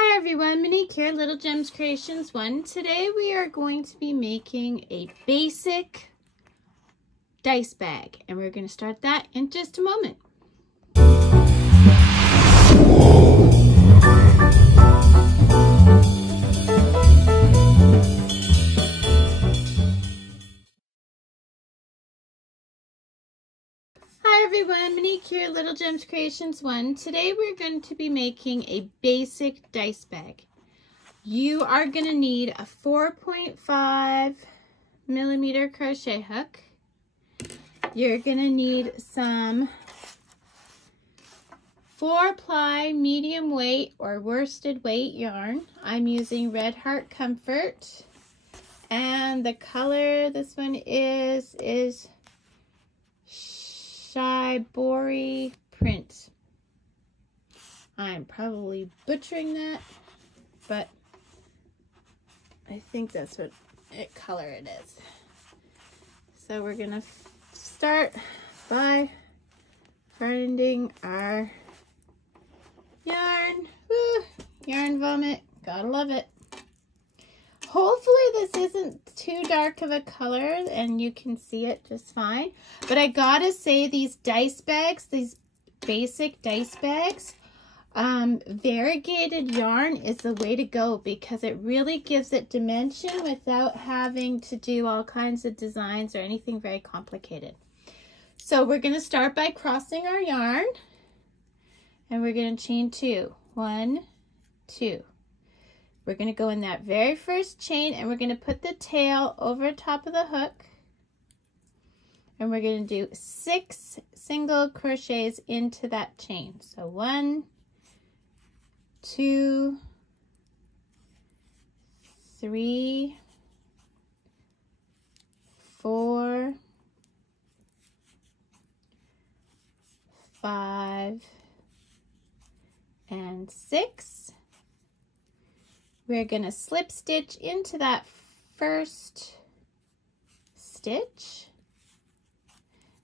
Hi everyone, Monique here, Little Gems Creations 1. Today we are going to be making a basic dice bag, and we're going to start that in just a moment. Hi everyone, Monique here, Little Gems Creations 1. Today we're going to be making a basic dice bag. You are going to need a 4.5mm crochet hook. You're going to need some 4-ply medium weight or worsted weight yarn. I'm using Red Heart Comfort. And the color this one is Shibori Print. I'm probably butchering that, but I think that's what color it is. So we're gonna start by finding our yarn. Woo, yarn vomit, gotta love it. Hopefully this isn't too dark of a color and you can see it just fine. But I gotta say, these dice bags, these basic dice bags, variegated yarn is the way to go because it really gives it dimension without having to do all kinds of designs or anything very complicated. So we're going to start by crossing our yarn, and we're going to chain 2. 1, 2. We're going to go in that very first chain, and we're going to put the tail over top of the hook, and we're going to do 6 single crochets into that chain. So 1, 2, 3, 4, 5, and 6. We're going to slip stitch into that first stitch.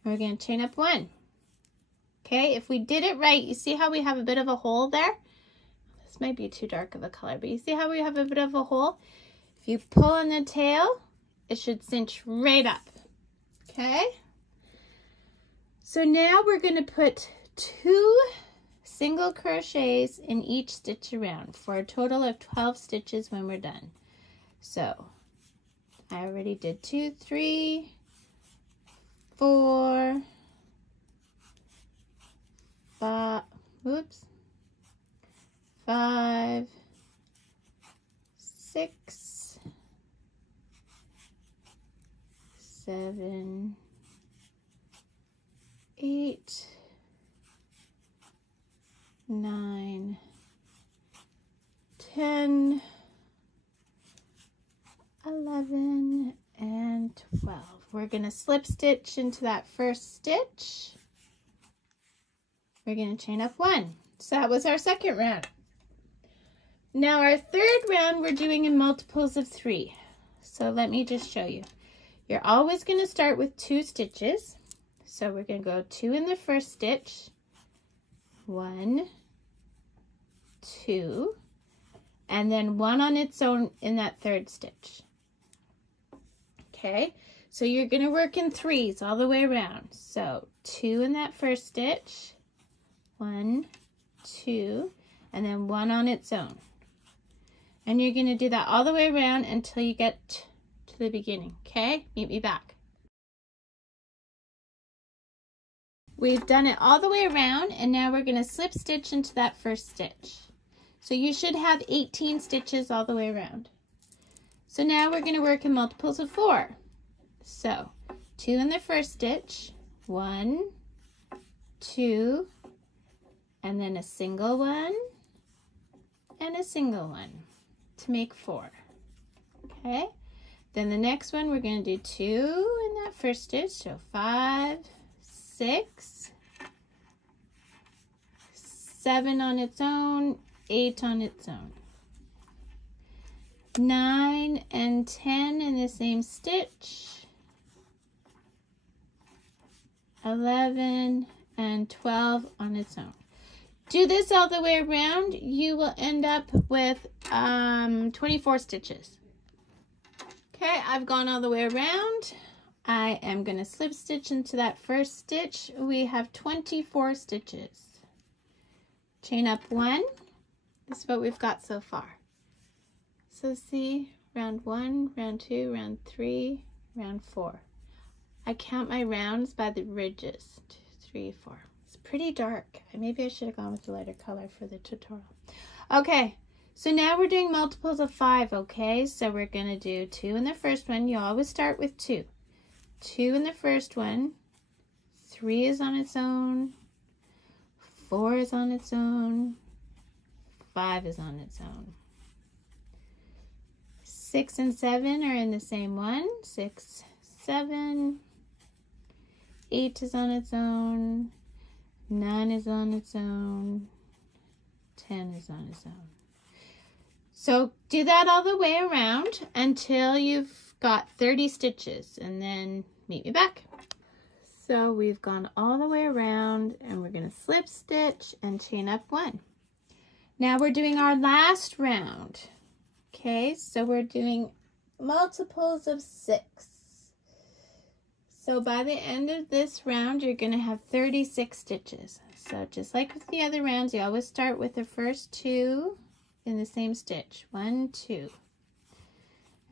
And we're going to chain up 1. Okay, if we did it right, you see how we have a bit of a hole there? This might be too dark of a color, but you see how we have a bit of a hole? If you pull on the tail, it should cinch right up. Okay? So now we're going to put 2 single crochets in each stitch around for a total of 12 stitches when we're done. So I already did 2, 3, 4, 5, 5, 6, 7, 8, 9, 10, 11, and 12. We're going to slip stitch into that first stitch. We're going to chain up 1. So that was our second round. Now our third round we're doing in multiples of 3. So let me just show you. You're always going to start with 2 stitches. So we're going to go 2 in the first stitch. 1, 2, and then 1 on its own in that third stitch. Okay, so you're going to work in 3s all the way around. So 2 in that first stitch, 1, 2, and then 1 on its own. And you're going to do that all the way around until you get to the beginning. Okay, meet me back. We've done it all the way around, and now we're going to slip stitch into that first stitch. So you should have 18 stitches all the way around. So now we're going to work in multiples of 4. So 2 in the first stitch, 1, 2, and then a single one, and a single one to make 4. Okay, then the next one we're going to do 2 in that first stitch, so 5, 6, 7 on its own, 8 on its own, 9 and 10 in the same stitch, 11 and 12 on its own. do this all the way around, you will end up with 24 stitches. Okay, I've gone all the way around. I am going to slip stitch into that first stitch. We have 24 stitches. Chain up 1. This is what we've got so far. So see, round 1, round 2, round 3, round 4. I count my rounds by the ridges. 2, 3, 4. It's pretty dark. Maybe I should have gone with a lighter color for the tutorial. Okay, so now we're doing multiples of 5, okay? So we're going to do 2 in the first one. You always start with 2. 2 in the first one. 3 is on its own. 4 is on its own. 5 is on its own. 6 and 7 are in the same one. 6, 7. 8 is on its own. 9 is on its own. 10 is on its own. So do that all the way around until you've got 30 stitches, and then meet me back. So we've gone all the way around, and we're going to slip stitch and chain up 1. Now we're doing our last round. Okay, so we're doing multiples of 6. So by the end of this round, you're going to have 36 stitches. So just like with the other rounds, you always start with the first 2 in the same stitch. 1, 2.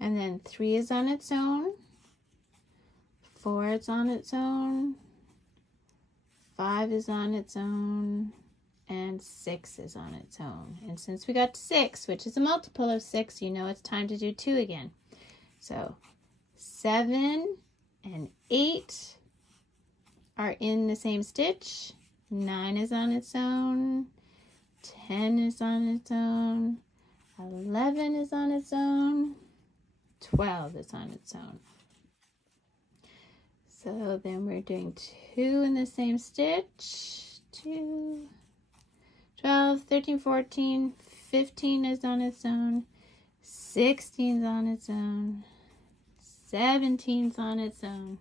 And then 3 is on its own. 4 is on its own. 5 is on its own. And 6 is on its own. And since we got to 6, which is a multiple of 6, you know it's time to do 2 again. So 7 and 8 are in the same stitch. 9 is on its own. 10 is on its own. 11 is on its own. 12 is on its own. So then we're doing 2 in the same stitch. 2, 12, 13, 14, 15 is on its own, 16 is on its own, 17 is on its own,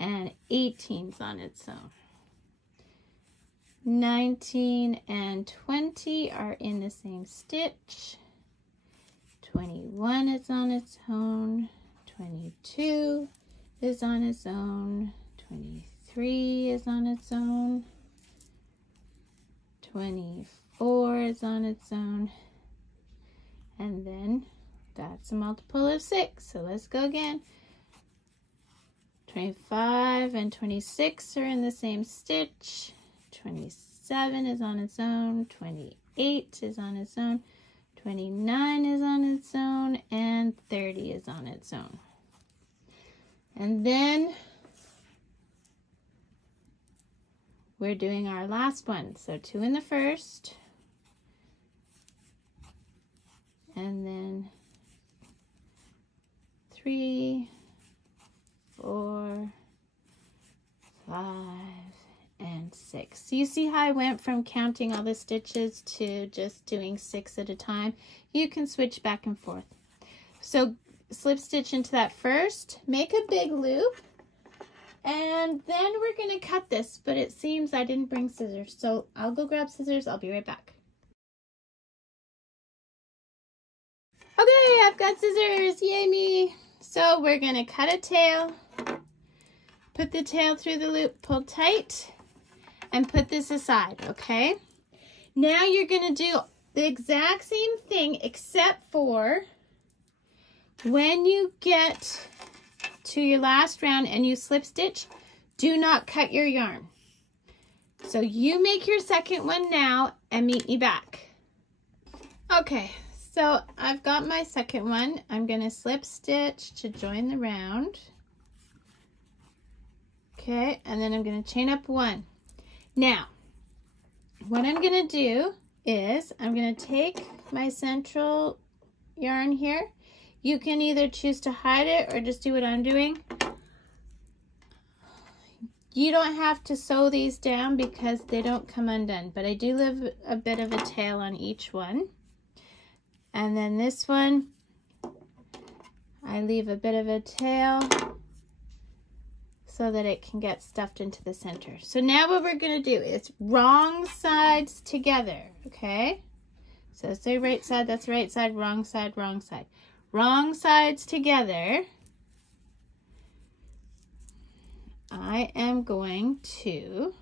and 18 is on its own. 19 and 20 are in the same stitch. 21 is on its own, 22 is on its own, 23 is on its own, 24 is on its own, and then that's a multiple of 6. So let's go again. 25 and 26 are in the same stitch. 27 is on its own. 28 is on its own. 29 is on its own, and 30 is on its own. And then we're doing our last one. So 2 in the first, and then 3, 4, 5, and 6. So you see how I went from counting all the stitches to just doing 6 at a time? You can switch back and forth. So slip stitch into that first, make a big loop, and then we're going to cut this, but it seems I didn't bring scissors, so I'll go grab scissors. I'll be right back. Okay, I've got scissors. Yay me. So we're going to cut a tail, put the tail through the loop, pull tight, and put this aside, okay? Now you're going to do the exact same thing, except for when you get to your last round and you slip stitch, do not cut your yarn. So you make your second one now and meet me back. Okay, so I've got my second one. I'm going to slip stitch to join the round. Okay, and then I'm going to chain up 1. Now, what I'm going to do is I'm going to take my central yarn here. You can either choose to hide it or just do what I'm doing. You don't have to sew these down because they don't come undone, but I do leave a bit of a tail on each one. And then this one, I leave a bit of a tail, so that it can get stuffed into the center. So now what we're going to do is wrong sides together, okay? So say right side, that's right side, wrong side, wrong side. Wrong sides together. I am going to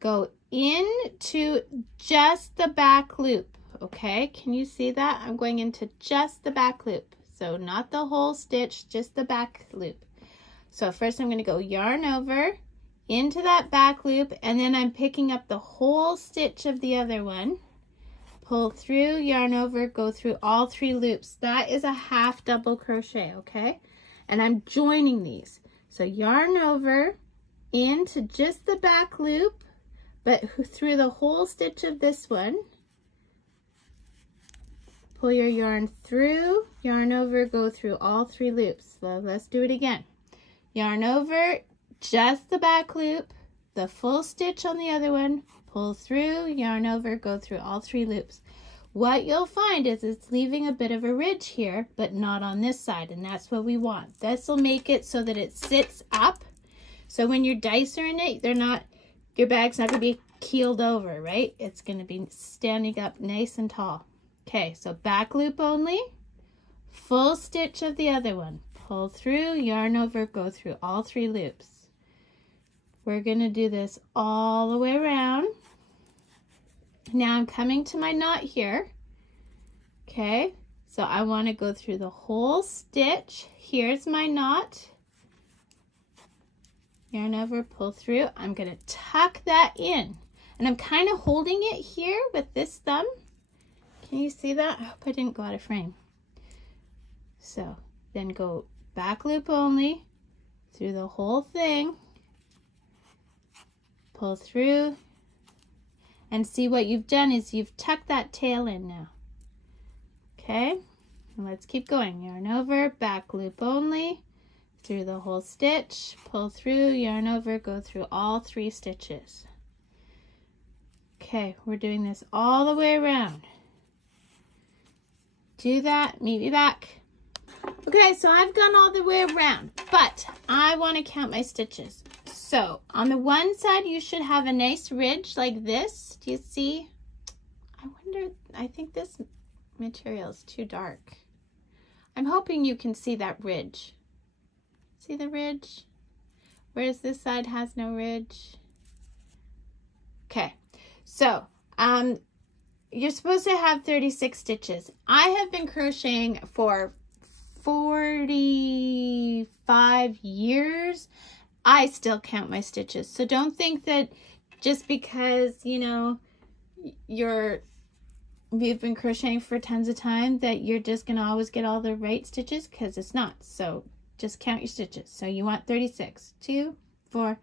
go into just the back loop, okay? Can you see that? I'm going into just the back loop. So not the whole stitch, just the back loop. So first I'm going to go yarn over into that back loop, and then I'm picking up the whole stitch of the other one. Pull through, yarn over, go through all 3 loops. That is a half double crochet, okay? And I'm joining these. So yarn over into just the back loop, but through the whole stitch of this one. Pull your yarn through, yarn over, go through all 3 loops. So let's do it again. Yarn over, just the back loop, the full stitch on the other one, pull through, yarn over, go through all 3 loops. What you'll find is it's leaving a bit of a ridge here, but not on this side, and that's what we want. This will make it so that it sits up. So when your dice are in it, your bag's not going to be keeled over, right? It's going to be standing up nice and tall. Okay, so back loop only, full stitch of the other one. Pull through, yarn over, go through all 3 loops. We're going to do this all the way around. Now I'm coming to my knot here. Okay, so I want to go through the whole stitch. Here's my knot. Yarn over, pull through. I'm going to tuck that in. And I'm kind of holding it here with this thumb. Can you see that? I hope I didn't go out of frame. So then go back loop only through the whole thing. Pull through. And see what you've done is you've tucked that tail in now. Okay, and let's keep going. Yarn over, back loop only, through the whole stitch, pull through, yarn over, go through all 3 stitches. Okay, we're doing this all the way around. Do that, meet me back. Okay, so I've gone all the way around, but I want to count my stitches. So on the one side, you should have a nice ridge like this. Do you see? I think this material is too dark. I'm hoping you can see that ridge. See the ridge? Whereas this side has no ridge. Okay, so you're supposed to have 36 stitches. I have been crocheting for 45 years. I still count my stitches. So don't think that just because, you know, you've been crocheting for tons of time that you're just going to always get all the right stitches, because it's not. So just count your stitches. So you want 36. 2, 4,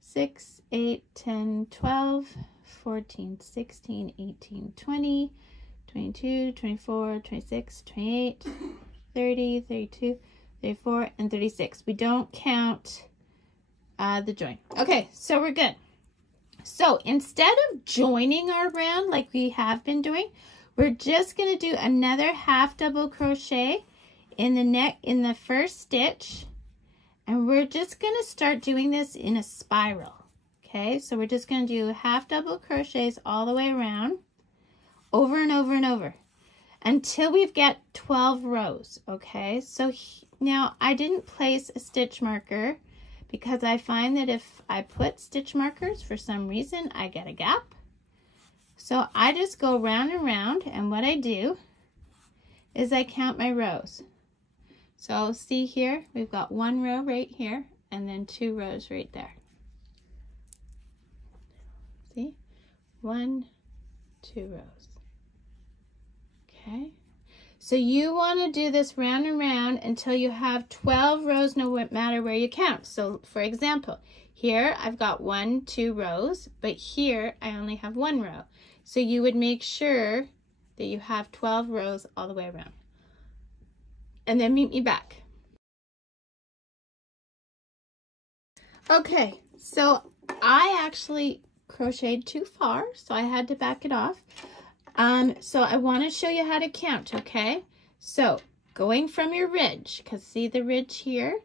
6, 8, 10, 12, 14, 16, 18, 20, 22, 24, 26, 28, 30, 32, 34, and 36. We don't count the join. Okay, so we're good. So instead of joining our round like we have been doing, we're just going to do another half double crochet in the first stitch, and we're just going to start doing this in a spiral. Okay, so we're just going to do half double crochets all the way around, over and over and over, until we've got 12 rows. Okay, so now I didn't place a stitch marker because I find that if I put stitch markers, for some reason, I get a gap. So I just go round and round, and what I do is I count my rows. So see here, we've got 1 row right here, and then 2 rows right there. See? 1, 2 rows. Okay. So you want to do this round and round until you have 12 rows, no matter where you count. So for example, here I've got 1, 2 rows, but here I only have 1 row. So you would make sure that you have 12 rows all the way around. And then meet me back. Okay, so I actually crocheted too far, so I had to back it off. So I want to show you how to count, okay? So going from your ridge, because see the ridge here?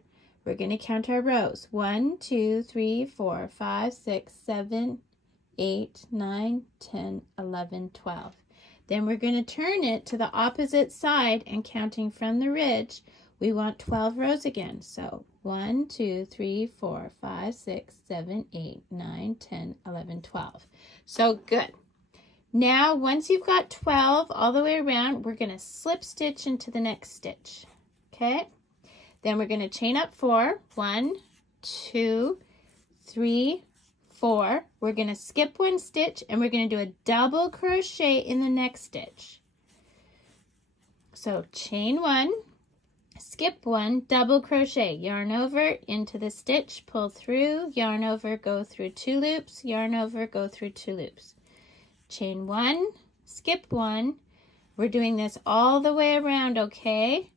We're going to count our rows. 1, 2, 3, 4, 5, 6, 7, 8, 9, 10, 11, 12. Then we're going to turn it to the opposite side and counting from the ridge, we want 12 rows again. So 1, 2, 3, 4, 5, 6, 7, 8, 9, 10, 11, 12. So good. Now, once you've got 12 all the way around, we're going to slip stitch into the next stitch. Okay? Then we're going to chain up 4. 1, 2, 3, 4. We're going to skip 1 stitch and we're going to do a double crochet in the next stitch. So chain 1, skip 1, double crochet, yarn over into the stitch, pull through, yarn over, go through 2 loops, yarn over, go through 2 loops. Chain 1, skip 1. We're doing this all the way around, okay?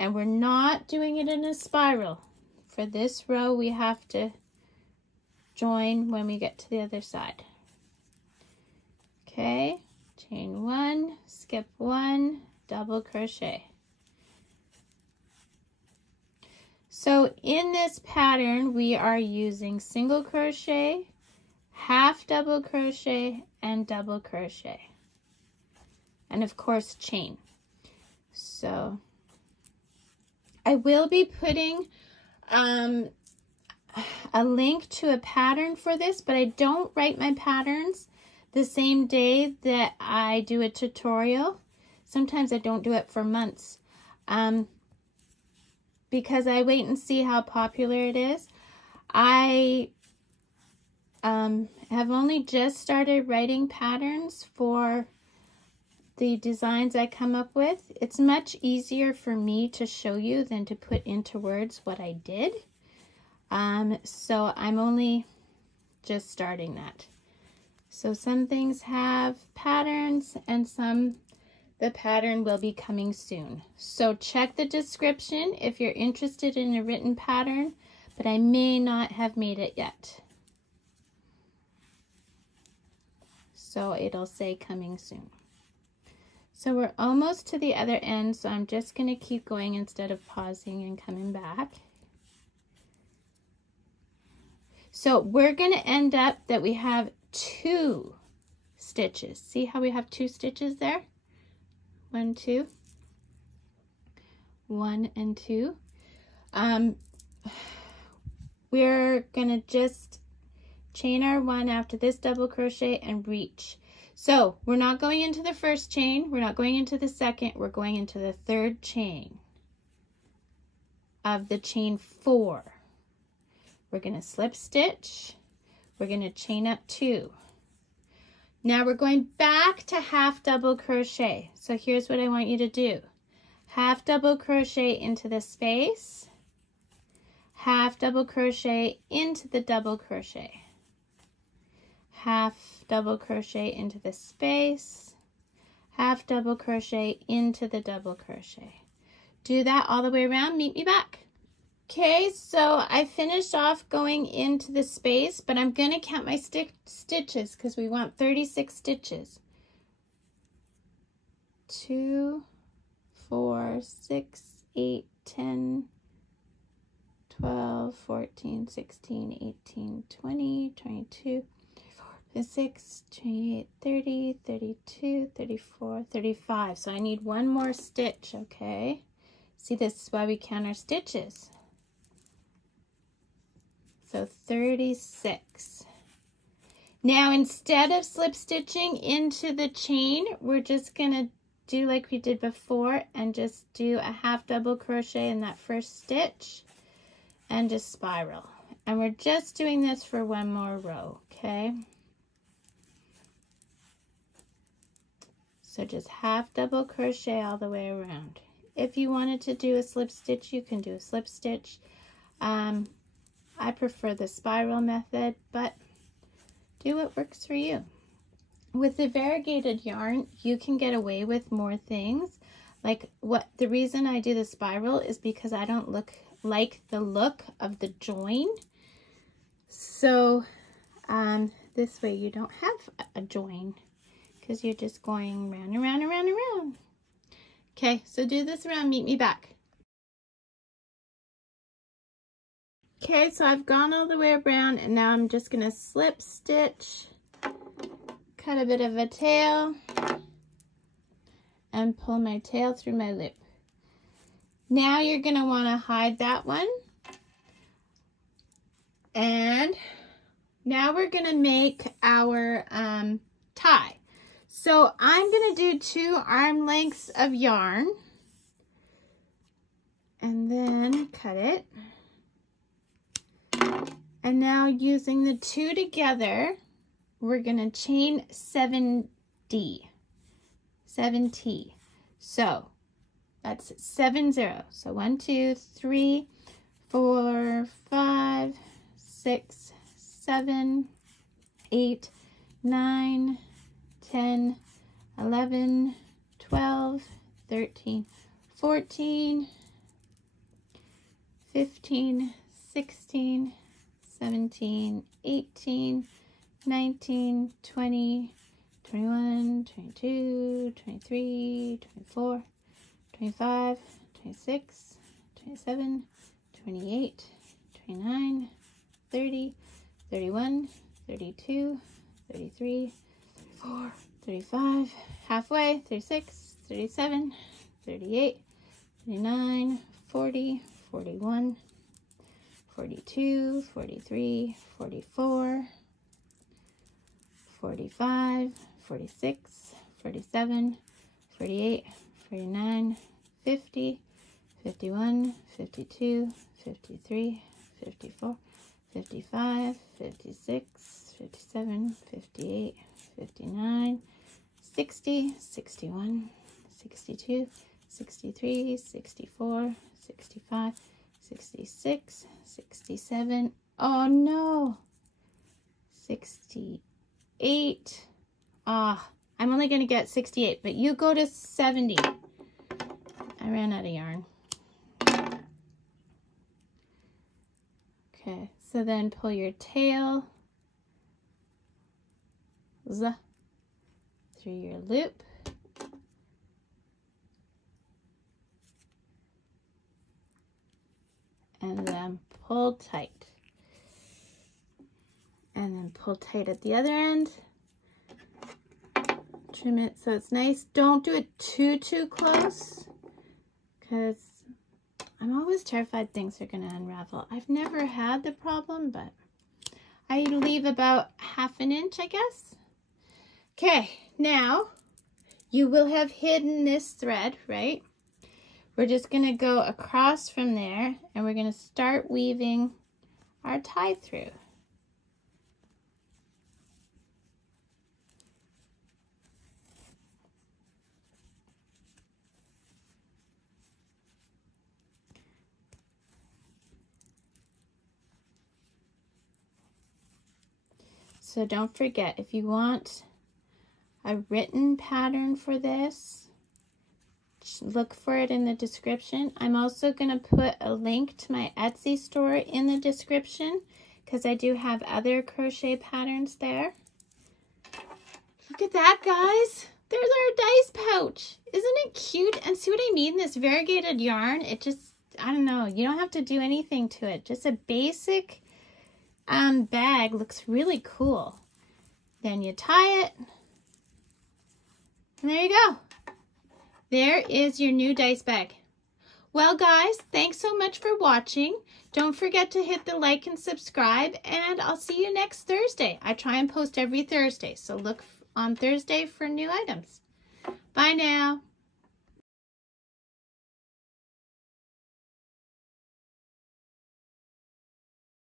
And we're not doing it in a spiral. For this row, we have to join when we get to the other side. Okay, chain 1, skip 1, double crochet. So in this pattern, we are using single crochet, half double crochet, and double crochet. And of course, chain. So I will be putting a link to a pattern for this, but I don't write my patterns the same day that I do a tutorial. Sometimes I don't do it for months because I wait and see how popular it is. I have only just started writing patterns for the designs I come up with. It's much easier for me to show you than to put into words what I did. So I'm only just starting that. So some things have patterns and some the pattern will be coming soon. So check the description if you're interested in a written pattern, but I may not have made it yet. So it'll say coming soon. So we're almost to the other end, so I'm just going to keep going instead of pausing and coming back. So we're going to end up that we have 2 stitches. See how we have 2 stitches there? 1, 2. 1 and 2. We're going to just chain our 1 after this double crochet and reach. So we're not going into the first chain, we're not going into the second, we're going into the 3rd chain of the chain 4. We're going to slip stitch, we're going to chain up 2. Now we're going back to half double crochet. So here's what I want you to do. Half double crochet into the space, half double crochet into the double crochet. Half double crochet into the space, half double crochet into the double crochet. Do that all the way around, meet me back. Okay, so I finished off going into the space, but I'm going to count my stitches because we want 36 stitches. 2, 4, 6, 8, 10, 12, 14, 16, 18, 20, 22, 26, 28, 30, 32, 34, 35. So I need 1 more stitch, okay? See, this is why we count our stitches. So 36. Now instead of slip stitching into the chain, we're just gonna do like we did before and just do a half double crochet in that first stitch and just spiral. And we're just doing this for 1 more row, okay? So just half double crochet all the way around. If you wanted to do a slip stitch, you can do a slip stitch. I prefer the spiral method, but do what works for you. With the variegated yarn, you can get away with more things. Like the reason I do the spiral is because I don't like the look of the join. So this way you don't have a join because you're just going round and round and round and round. Okay, so do this around, meet me back. Okay, so I've gone all the way around and now I'm just gonna slip stitch, cut a bit of a tail, and pull my tail through my loop. Now you're gonna wanna hide that one. And now we're gonna make our tie. So I'm gonna do 2 arm lengths of yarn and then cut it. And now using the 2 together, we're gonna chain 7D, 7T. So that's 70. So 1, 2, 3, 4, 5, 6, 7, 8, 9, 10, 11, 12, 13, 14, 15, 16, 17, 18, 19, 20, 21, 22, 23, 24, 25, 26, 27, 28, 29, 30, 31, 32, 33, 34, 35, halfway, 36, 37, 38, 39, 40, 41, 42, 43, 44, 45, 46, 47, 48, 49, 50, 51, 52, 53, 54, 55, 56, 57, 58, 59, 60, 61, 62, 63, 64, 65, 66, 67, oh no, 68, I'm only going to get 68, but you go to 70. I ran out of yarn. Okay, so then pull your tail through your loop. And then pull tight. And then pull tight at the other end. Trim it so it's nice. Don't do it too close, because I'm always terrified things are going to unravel. I've never had the problem, but I leave about 1/2 inch, I guess. Okay, now you will have hidden this thread, right? We're just going to go across from there and we're going to start weaving our tie through. So don't forget, if you want a written pattern for this, look for it in the description. I'm also going to put a link to my Etsy store in the description, because I do have other crochet patterns there. Look at that, guys. There's our dice pouch. Isn't it cute? And see what I mean? This variegated yarn, it just, I don't know, you don't have to do anything to it. Just a basic bag looks really cool. Then you tie it, and there you go. There is your new dice bag. Well, guys, thanks so much for watching. Don't forget to hit the like and subscribe, and I'll see you next Thursday. I try and post every Thursday, so look on Thursday for new items. Bye now.